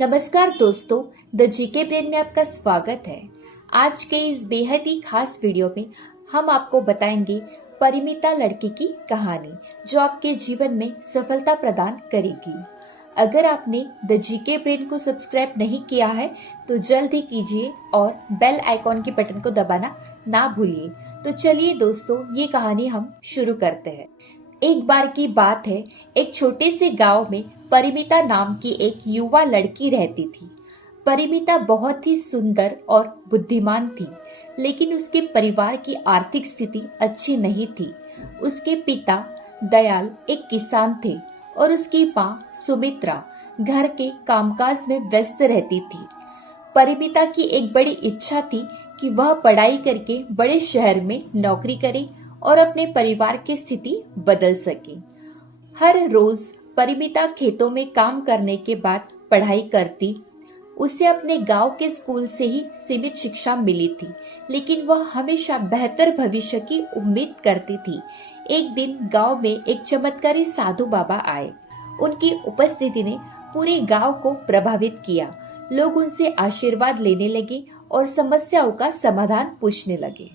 नमस्कार दोस्तों, the GK brain में आपका स्वागत है। आज के इस बेहद ही खास वीडियो में हम आपको बताएंगे परिमिता लड़की की कहानी जो आपके जीवन में सफलता प्रदान करेगी। अगर आपने द जीके ब्रेन को सब्सक्राइब नहीं किया है तो जल्द ही कीजिए और बेल आइकॉन के बटन को दबाना ना भूलिए। तो चलिए दोस्तों, ये कहानी हम शुरू करते हैं। एक बार की बात है, एक छोटे से गांव में परिमिता नाम की एक युवा लड़की रहती थी। परिमिता बहुत ही सुंदर और बुद्धिमान थी, लेकिन उसके परिवार की आर्थिक स्थिति अच्छी नहीं थी। उसके पिता दयाल एक किसान थे और उसकी मां सुमित्रा घर के कामकाज में व्यस्त रहती थी। परिमिता की एक बड़ी इच्छा थी कि वह पढ़ाई करके बड़े शहर में नौकरी करे और अपने परिवार की स्थिति बदल सके। हर रोज परिमिता खेतों में काम करने के बाद पढ़ाई करती। उसे अपने गांव के स्कूल से ही सीमित शिक्षा मिली थी, लेकिन वह हमेशा बेहतर भविष्य की उम्मीद करती थी। एक दिन गांव में एक चमत्कारी साधु बाबा आए। उनकी उपस्थिति ने पूरे गांव को प्रभावित किया। लोग उनसे आशीर्वाद लेने लगे और समस्याओं का समाधान पूछने लगे।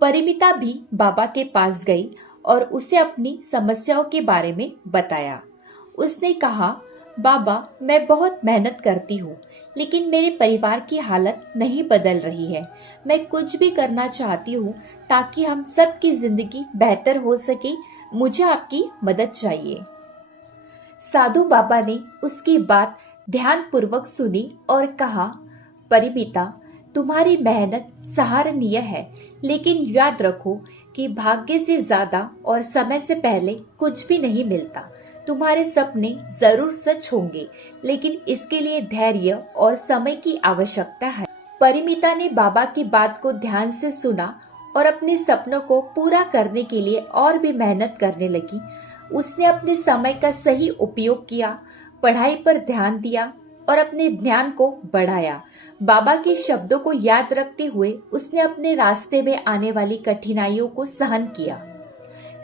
परिमिता भी बाबा के पास गई और उसे अपनी समस्याओं के बारे में बताया। उसने कहा, बाबा, मैं बहुत मेहनत करती हूँ, लेकिन मेरे परिवार की हालत नहीं बदल रही है। मैं कुछ भी करना चाहती हूँ ताकि हम सब की जिंदगी बेहतर हो सके। मुझे आपकी मदद चाहिए। साधु बाबा ने उसकी बात ध्यानपूर्वक सुनी और कहा, परिमिता, तुम्हारी मेहनत सराहनीय है, लेकिन याद रखो कि भाग्य से ज्यादा और समय से पहले कुछ भी नहीं मिलता। तुम्हारे सपने जरूर सच होंगे, लेकिन इसके लिए धैर्य और समय की आवश्यकता है। परिमिता ने बाबा की बात को ध्यान से सुना और अपने सपनों को पूरा करने के लिए और भी मेहनत करने लगी। उसने अपने समय का सही उपयोग किया, पढ़ाई पर ध्यान दिया और अपने ज्ञान को बढ़ाया। बाबा के शब्दों को याद रखते हुए उसने अपने रास्ते में आने वाली कठिनाइयों को सहन किया।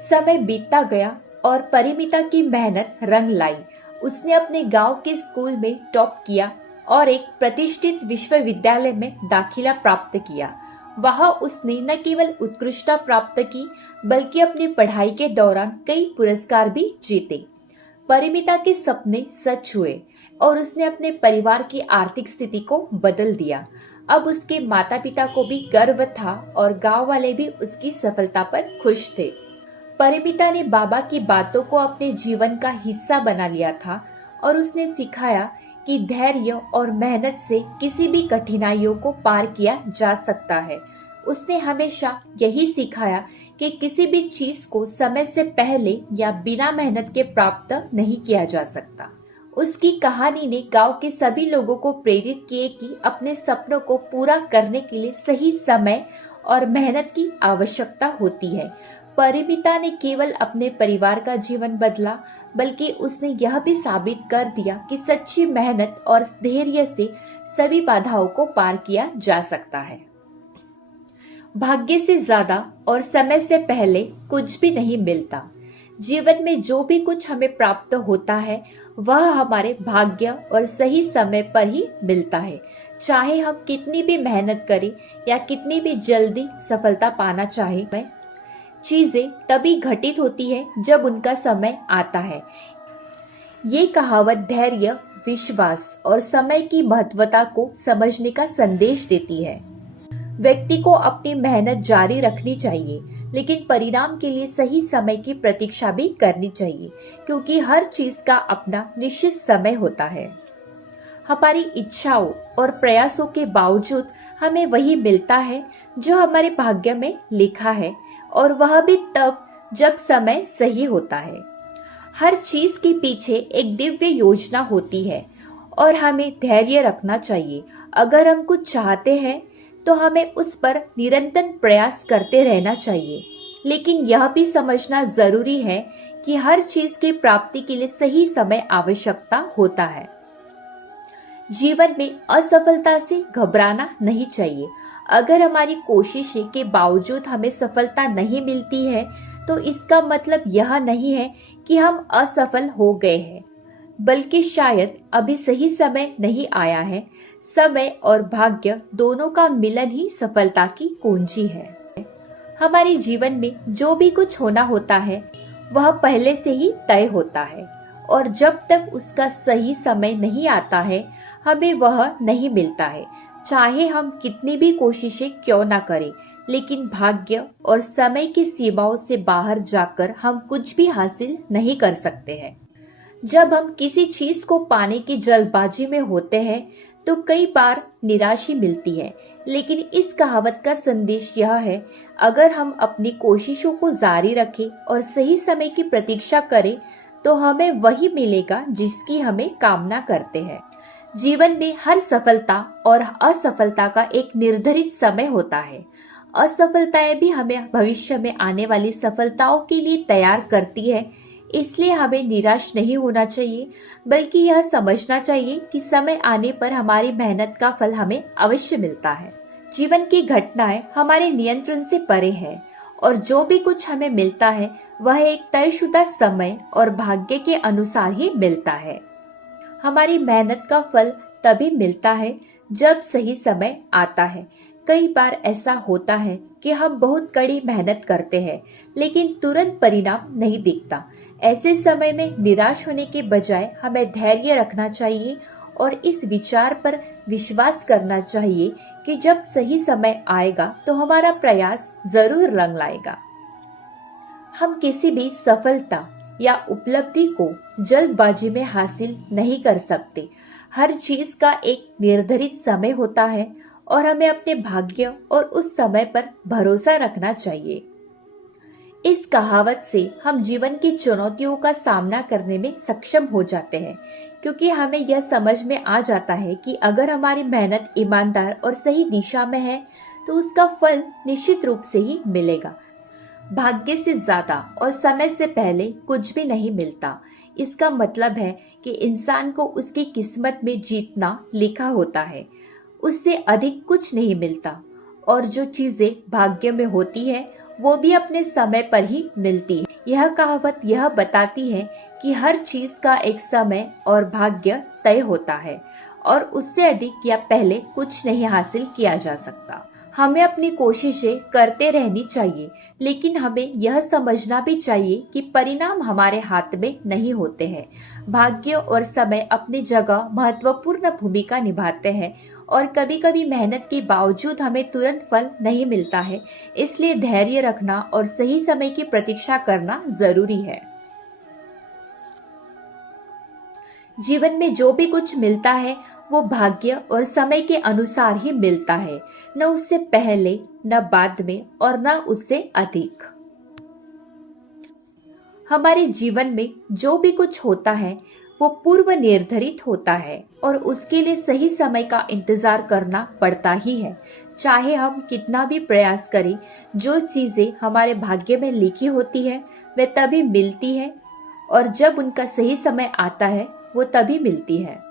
समय बीतता गया और परिमिता की मेहनत रंग लाई। उसने अपने गांव के स्कूल में टॉप किया और एक प्रतिष्ठित विश्वविद्यालय में दाखिला प्राप्त किया। वहां उसने न केवल उत्कृष्टता प्राप्त की, बल्कि अपनी पढ़ाई के दौरान कई पुरस्कार भी जीते। परिमिता के सपने सच हुए और उसने अपने परिवार की आर्थिक स्थिति को बदल दिया। अब उसके माता पिता को भी गर्व था और गांव वाले भी उसकी सफलता पर खुश थे। परिमिता ने बाबा की बातों को अपने जीवन का हिस्सा बना लिया था और उसने सिखाया कि धैर्य और मेहनत से किसी भी कठिनाइयों को पार किया जा सकता है। उसने हमेशा यही सिखाया कि किसी भी चीज को समय से पहले या बिना मेहनत के प्राप्त नहीं किया जा सकता। उसकी कहानी ने गांव के सभी लोगों को प्रेरित किए कि अपने सपनों को पूरा करने के लिए सही समय और मेहनत की आवश्यकता होती है। परिमिता ने केवल अपने परिवार का जीवन बदला, बल्कि उसने यह भी साबित कर दिया कि सच्ची मेहनत और धैर्य से सभी बाधाओं को पार किया जा सकता है। भाग्य से ज्यादा और समय से पहले कुछ भी नहीं मिलता। जीवन में जो भी कुछ हमें प्राप्त होता है वह हमारे भाग्य और सही समय पर ही मिलता है। चाहे हम कितनी भी मेहनत करें या कितनी भी जल्दी सफलता पाना चाहे, चीजें तभी घटित होती है जब उनका समय आता है। ये कहावत धैर्य, विश्वास और समय की महत्वता को समझने का संदेश देती है। व्यक्ति को अपनी मेहनत जारी रखनी चाहिए, लेकिन परिणाम के लिए सही समय की प्रतीक्षा भी करनी चाहिए, क्योंकि हर चीज का अपना निश्चित समय होता है। हमारी इच्छाओं और प्रयासों के बावजूद हमें वही मिलता है जो हमारे भाग्य में लिखा है, और वह भी तब जब समय सही होता है। हर चीज के पीछे एक दिव्य योजना होती है और हमें धैर्य रखना चाहिए। अगर हम कुछ चाहते हैं तो हमें उस पर निरंतर प्रयास करते रहना चाहिए, लेकिन यह भी समझना जरूरी है कि हर चीज की प्राप्ति के लिए सही समय आवश्यकता होता है। जीवन में असफलता से घबराना नहीं चाहिए। अगर हमारी कोशिशों के बावजूद हमें सफलता नहीं मिलती है तो इसका मतलब यह नहीं है कि हम असफल हो गए हैं। बल्कि शायद अभी सही समय नहीं आया है। समय और भाग्य दोनों का मिलन ही सफलता की कुंजी है। हमारे जीवन में जो भी कुछ होना होता है वह पहले से ही तय होता है, और जब तक उसका सही समय नहीं आता है हमें वह नहीं मिलता है। चाहे हम कितनी भी कोशिशें क्यों ना करें, लेकिन भाग्य और समय की सीमाओं से बाहर जाकर हम कुछ भी हासिल नहीं कर सकते हैं। जब हम किसी चीज को पाने की जल्दबाजी में होते हैं तो कई बार निराशा मिलती है, लेकिन इस कहावत का संदेश यह है, अगर हम अपनी कोशिशों को जारी रखें और सही समय की प्रतीक्षा करें तो हमें वही मिलेगा जिसकी हमें कामना करते हैं। जीवन में हर सफलता और असफलता का एक निर्धारित समय होता है। असफलताएं भी हमें भविष्य में आने वाली सफलताओं के लिए तैयार करती है। इसलिए हमें निराश नहीं होना चाहिए, बल्कि यह समझना चाहिए कि समय आने पर हमारी मेहनत का फल हमें अवश्य मिलता है। जीवन की घटनाएं हमारे नियंत्रण से परे है, और जो भी कुछ हमें मिलता है वह एक तयशुदा समय और भाग्य के अनुसार ही मिलता है। हमारी मेहनत का फल तभी मिलता है जब सही समय आता है। कई बार ऐसा होता है कि हम बहुत कड़ी मेहनत करते हैं लेकिन तुरंत परिणाम नहीं दिखता। ऐसे समय में निराश होने के बजाय हमें धैर्य रखना चाहिए और इस विचार पर विश्वास करना चाहिए कि जब सही समय आएगा तो हमारा प्रयास जरूर रंग लाएगा। हम किसी भी सफलता या उपलब्धि को जल्दबाजी में हासिल नहीं कर सकते। हर चीज का एक निर्धारित समय होता है और हमें अपने भाग्य और उस समय पर भरोसा रखना चाहिए। इस कहावत से हम जीवन की चुनौतियों का सामना करने में सक्षम हो जाते हैं, क्योंकि हमें यह समझ में आ जाता है कि अगर हमारी मेहनत ईमानदार और सही दिशा में है तो उसका फल निश्चित रूप से ही मिलेगा। भाग्य से ज्यादा और समय से पहले कुछ भी नहीं मिलता। इसका मतलब है कि इंसान को उसकी किस्मत में जीतना लिखा होता है, उससे अधिक कुछ नहीं मिलता। और जो चीजें भाग्य में होती है वो भी अपने समय पर ही मिलती है। यह कहावत यह बताती है कि हर चीज का एक समय और भाग्य तय होता है, और उससे अधिक या पहले कुछ नहीं हासिल किया जा सकता। हमें अपनी कोशिशें करते रहनी चाहिए, लेकिन हमें यह समझना भी चाहिए कि परिणाम हमारे हाथ में नहीं होते हैं। भाग्य और समय अपनी जगह महत्वपूर्ण भूमिका निभाते हैं, और कभी कभी मेहनत के बावजूद हमें तुरंत फल नहीं मिलता है। इसलिए धैर्य रखना और सही समय की प्रतीक्षा करना जरूरी है। जीवन में जो भी कुछ मिलता है वो भाग्य और समय के अनुसार ही मिलता है, न उससे पहले, न बाद में, और न उससे अधिक। हमारे जीवन में जो भी कुछ होता है वो पूर्व निर्धारित होता है, और उसके लिए सही समय का इंतजार करना पड़ता ही है। चाहे हम कितना भी प्रयास करें, जो चीजें हमारे भाग्य में लिखी होती है वे तभी मिलती है, और जब उनका सही समय आता है वो तभी मिलती है।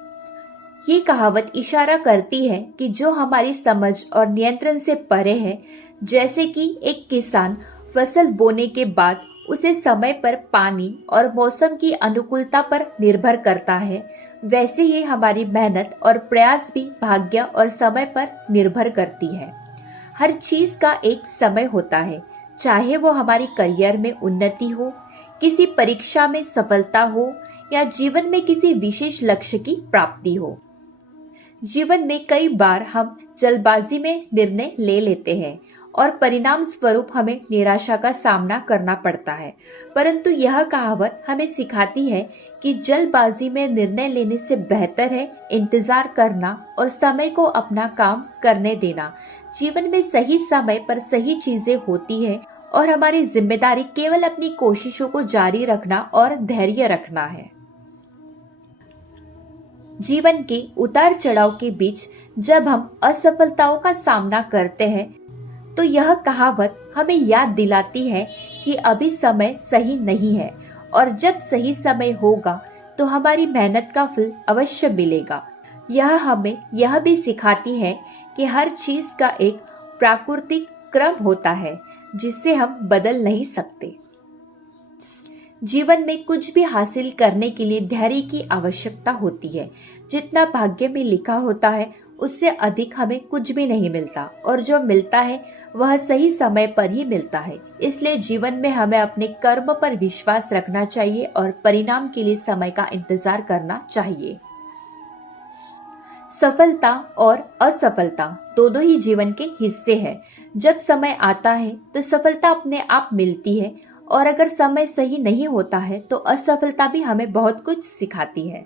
ये कहावत इशारा करती है कि जो हमारी समझ और नियंत्रण से परे है, जैसे कि एक किसान फसल बोने के बाद उसे समय पर पानी और मौसम की अनुकूलता पर निर्भर करता है, वैसे ही हमारी मेहनत और प्रयास भी भाग्य और समय पर निर्भर करती है। हर चीज का एक समय होता है, चाहे वो हमारी करियर में उन्नति हो, किसी परीक्षा में सफलता हो, या जीवन में किसी विशेष लक्ष्य की प्राप्ति हो। जीवन में कई बार हम जल्दबाजी में निर्णय ले लेते हैं और परिणाम स्वरूप हमें निराशा का सामना करना पड़ता है। परंतु यह कहावत हमें सिखाती है कि जल्दबाजी में निर्णय लेने से बेहतर है इंतजार करना और समय को अपना काम करने देना। जीवन में सही समय पर सही चीजें होती है, और हमारी जिम्मेदारी केवल अपनी कोशिशों को जारी रखना और धैर्य रखना है। जीवन के उतार चढ़ाव के बीच जब हम असफलताओं का सामना करते हैं तो यह कहावत हमें याद दिलाती है कि अभी समय सही नहीं है, और जब सही समय होगा तो हमारी मेहनत का फल अवश्य मिलेगा। यह हमें यह भी सिखाती है कि हर चीज का एक प्राकृतिक क्रम होता है जिसे हम बदल नहीं सकते। जीवन में कुछ भी हासिल करने के लिए धैर्य की आवश्यकता होती है। जितना भाग्य में लिखा होता है उससे अधिक हमें कुछ भी नहीं मिलता, और जो मिलता है वह सही समय पर ही मिलता है। इसलिए जीवन में हमें अपने कर्म पर विश्वास रखना चाहिए और परिणाम के लिए समय का इंतजार करना चाहिए। सफलता और असफलता दोनों ही जीवन के हिस्से हैं। जब समय आता है तो सफलता अपने आप मिलती है, और अगर समय सही नहीं होता है तो असफलता भी हमें बहुत कुछ सिखाती है।